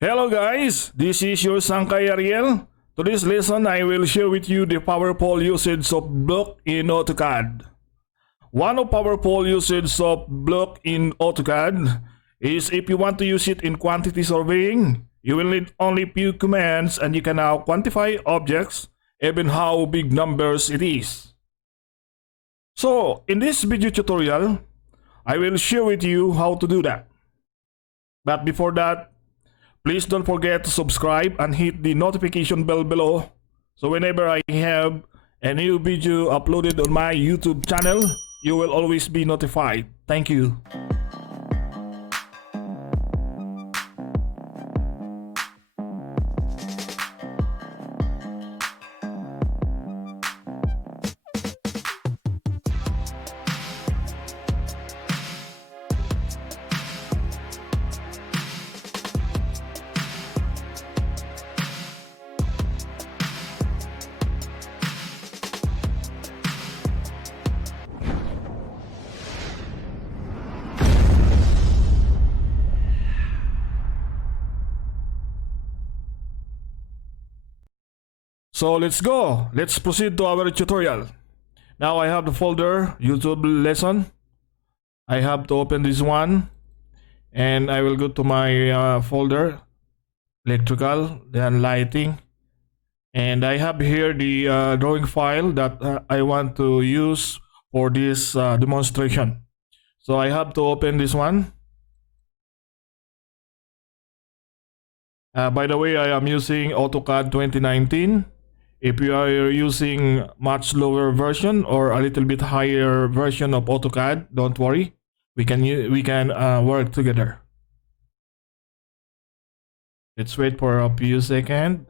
Hello guys, this is your Sangkai Ariel. Today's lesson I will share with you the powerful usage of block in Autocad. One of powerful usage of block in Autocad is if you want to use it in quantity surveying, you will need only few commands and you can now quantify objects even how big numbers it is. So in this video tutorial, I will share with you how to do that. But before that, please don't forget to subscribe and hit the notification bell below so whenever I have a new video uploaded on my YouTube channel, you will always be notified. Thank you. So let's go. Let's proceed to our tutorial. Now I have the folder YouTube lesson. I have to open this one and I will go to my folder electrical, then lighting, and I have here the drawing file that I want to use for this demonstration. So I have to open this one. By the way, I am using Autocad 2019. If you are using much lower version or a little bit higher version of Autocad, don't worry. We can work together. Let's wait for a few seconds.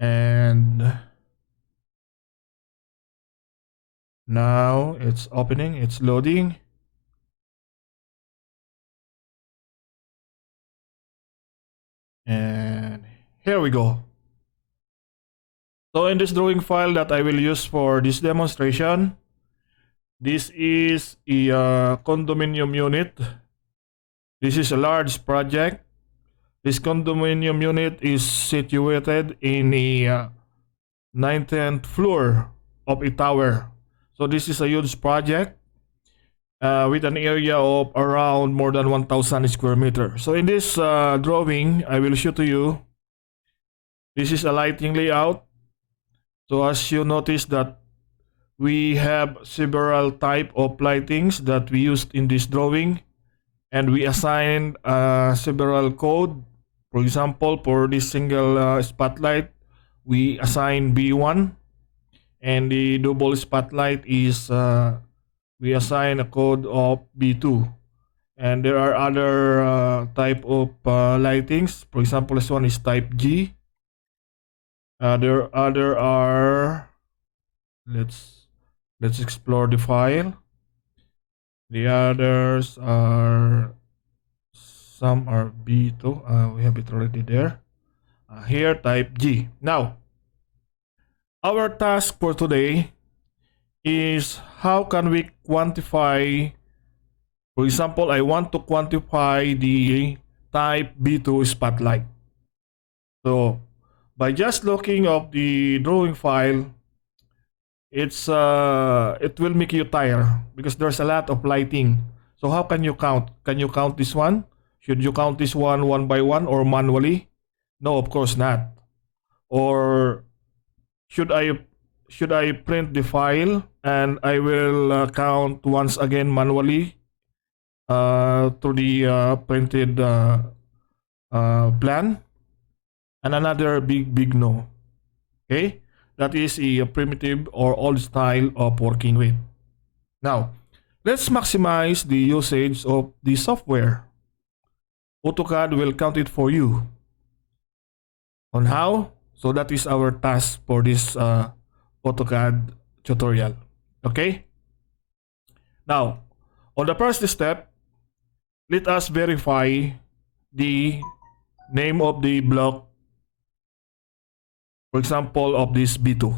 And now it's opening, it's loading. And here we go. So in this drawing file that I will use for this demonstration, this is a condominium unit. This is a large project. This condominium unit is situated in the 19th floor of a tower. So this is a huge project with an area of around more than 1,000 square meters. So in this drawing, I will show to you, this is a lighting layout. So as you notice that we have several type of lightings that we used in this drawing, and we assign several code. For example, for this single spotlight, we assign B1, and the double spotlight is we assign a code of B2. And there are other type of lightings. For example, this one is type G. There are, let's explore the file. The others are, some are B2. We have it already there. Here type G. Now, our task for today is how can we quantify. For example, I want to quantify the type B2 spotlight. So by just looking at the drawing file, it will make you tired because there's a lot of lighting. So how can you count? Can you count this one? Should you count this one by one or manually? No, of course not. Or should I print the file and I will count once again manually to the printed plan? And another big no. Okay, that is a primitive or old style of working with. Now let's maximize the usage of the software. Autocad will count it for you. On how? So that is our task for this Autocad tutorial. Okay, now on the first step, let us verify the name of the block, for example, of this B2.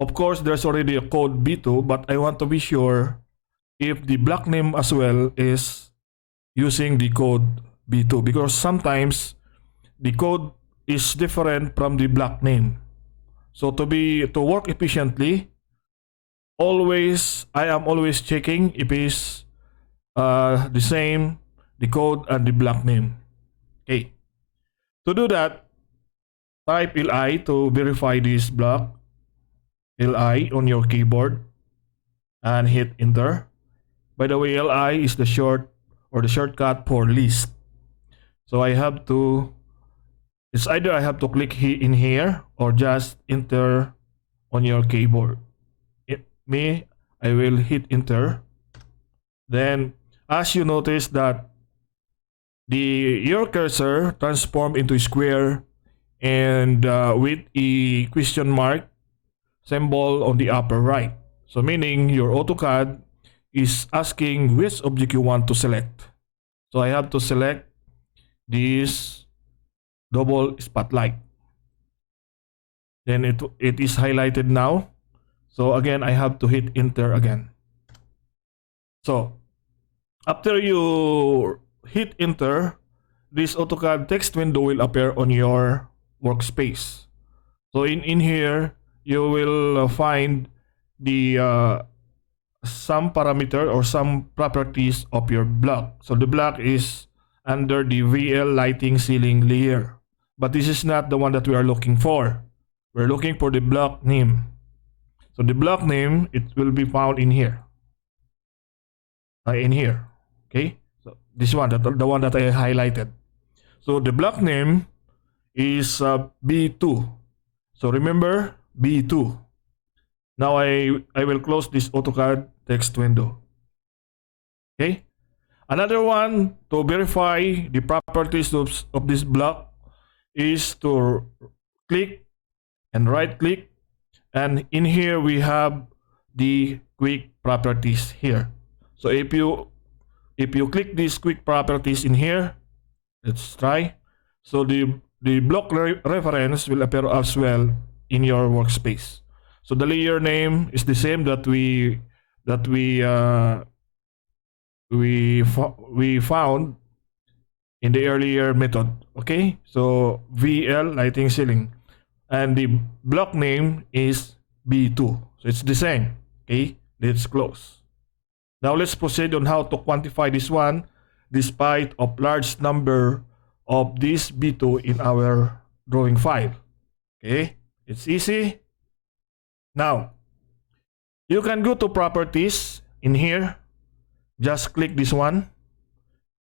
Of course, there's already a code B2, but I want to be sure if the block name as well is using the code B2 because sometimes the code is different from the block name. So to work efficiently, I am always checking if it's the same, the code and the block name. Okay. To do that, type li to verify this block, li on your keyboard, and hit enter. By the way, li is the shortcut for list. So it's either I have to click in here or just enter on your keyboard. I will hit enter. Then, as you notice that your cursor transform into a square and with a question mark symbol on the upper right. So meaning your Autocad is asking which object you want to select. So I have to select this double spotlight. Then it is highlighted now. So again, I have to hit enter again. So after you hit enter, this AutoCAD text window will appear on your workspace. So in here, you will find the some parameter or some properties of your block. So the block is under the VL lighting ceiling layer. But this is not the one that we are looking for. We're looking for the block name. So the block name, it will be found in here. Okay? So this one, the one that I highlighted. So the block name is B2. So remember, B2. Now I will close this AutoCAD text window. Okay? Another one to verify the properties of this block is to click and right click, and in here we have the quick properties here. So if you click these quick properties in here, let's try. So the block reference will appear as well in your workspace. So the layer name is the same that we found in the earlier method. Okay, so VL lighting ceiling, and the block name is B2. So it's the same. Okay, let's close. Now let's proceed on how to quantify this one despite of large number of this B2 in our drawing file. Okay, it's easy. Now, you can go to properties in here. Just click this one.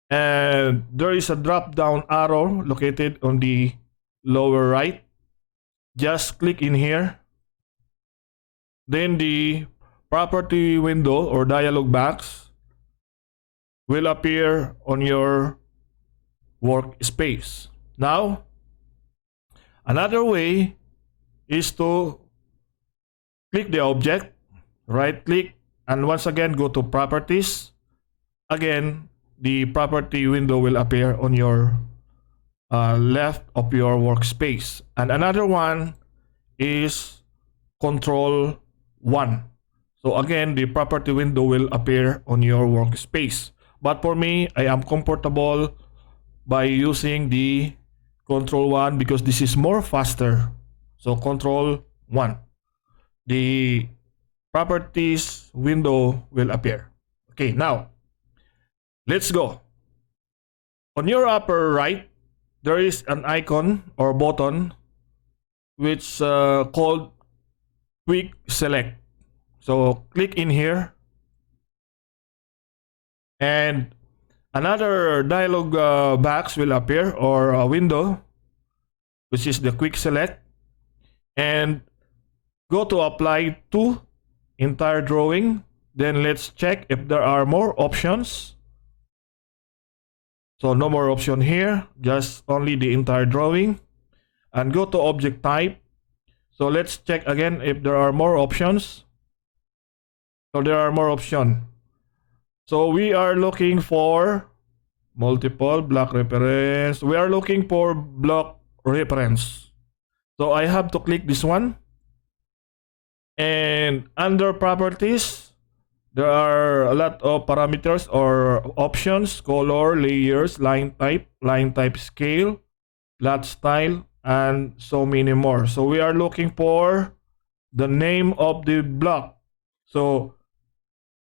And there is a drop down arrow located on the lower right. Just click in here. Then the property window or dialog box will appear on your workspace. Now, another way is to click the object, right click, and once again go to properties. Again, the property window will appear on your left of your workspace. And another one is Control 1. So again, the property window will appear on your workspace. But for me, I am comfortable by using the Control 1 because this is more faster. So Control 1. The properties window will appear. Okay, now let's go. On your upper right, there is an icon or button which called Quick Select. So click in here, and another dialog box will appear, or a window, which is the Quick Select, and go to Apply to Entire Drawing. Then let's check if there are more options. So no more option here, just only the entire drawing. And go to Object Type. So let's check again if there are more options. So there are more options. So we are looking for multiple block reference. We are looking for block reference. So I have to click this one. And under properties, there are a lot of parameters or options: color, layers, line type scale, lot style, and so many more. So we are looking for the name of the block. So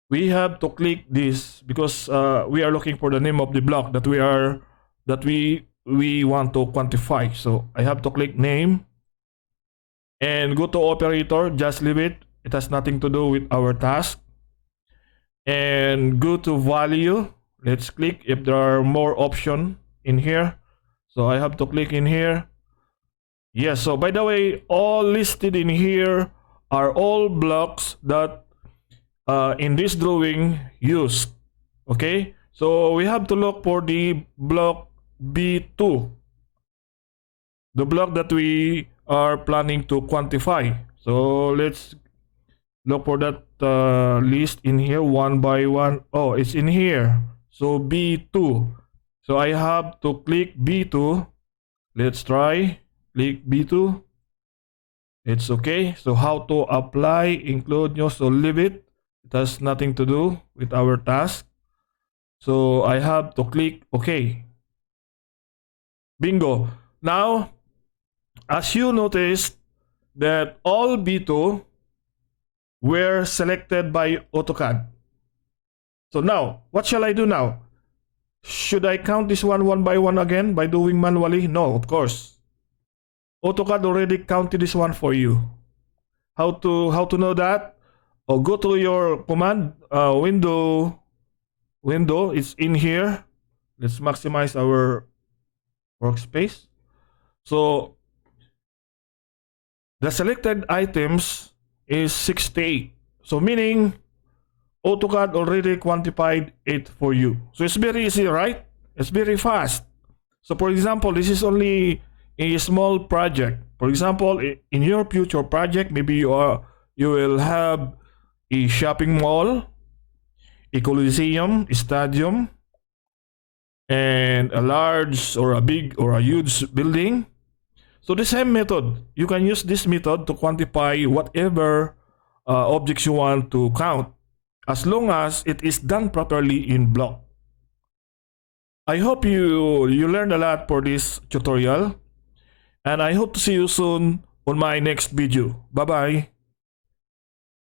we have to click this because we are looking for the name of the block that we want to quantify. So I have to click name and go to operator. Just leave it. It has nothing to do with our task. And go to value. Let's click if there are more options in here. So I have to click in here. Yes, so by the way, all listed in here are all blocks that in this drawing used. Okay, so we have to look for the block B2, the block that we are planning to quantify. So let's look for that list in here one by one. Oh, it's in here. So B2. So I have to click B2. Let's try. Click B2. It's okay. So how to apply, include nyo. So leave it. It has nothing to do with our task. So I have to click OK. Bingo. Now, as you noticed that all B2 were selected by Autocad. So now, what shall I do now? Should I count this one by one again by doing manually? No, of course. Autocad already counted this one for you. How to know that? Oh, go to your command window. It's in here. Let's maximize our workspace. So the selected items is 68. So meaning AutoCAD already quantified it for you. So it's very easy, right? It's very fast. So for example, this is only a small project. For example, in your future project, maybe you will have a shopping mall, a coliseum, a stadium, and a large or a big or a huge building. So the same method, you can use this method to quantify whatever objects you want to count, as long as it is done properly in block. I hope you learned a lot for this tutorial, and I hope to see you soon on my next video. Bye bye.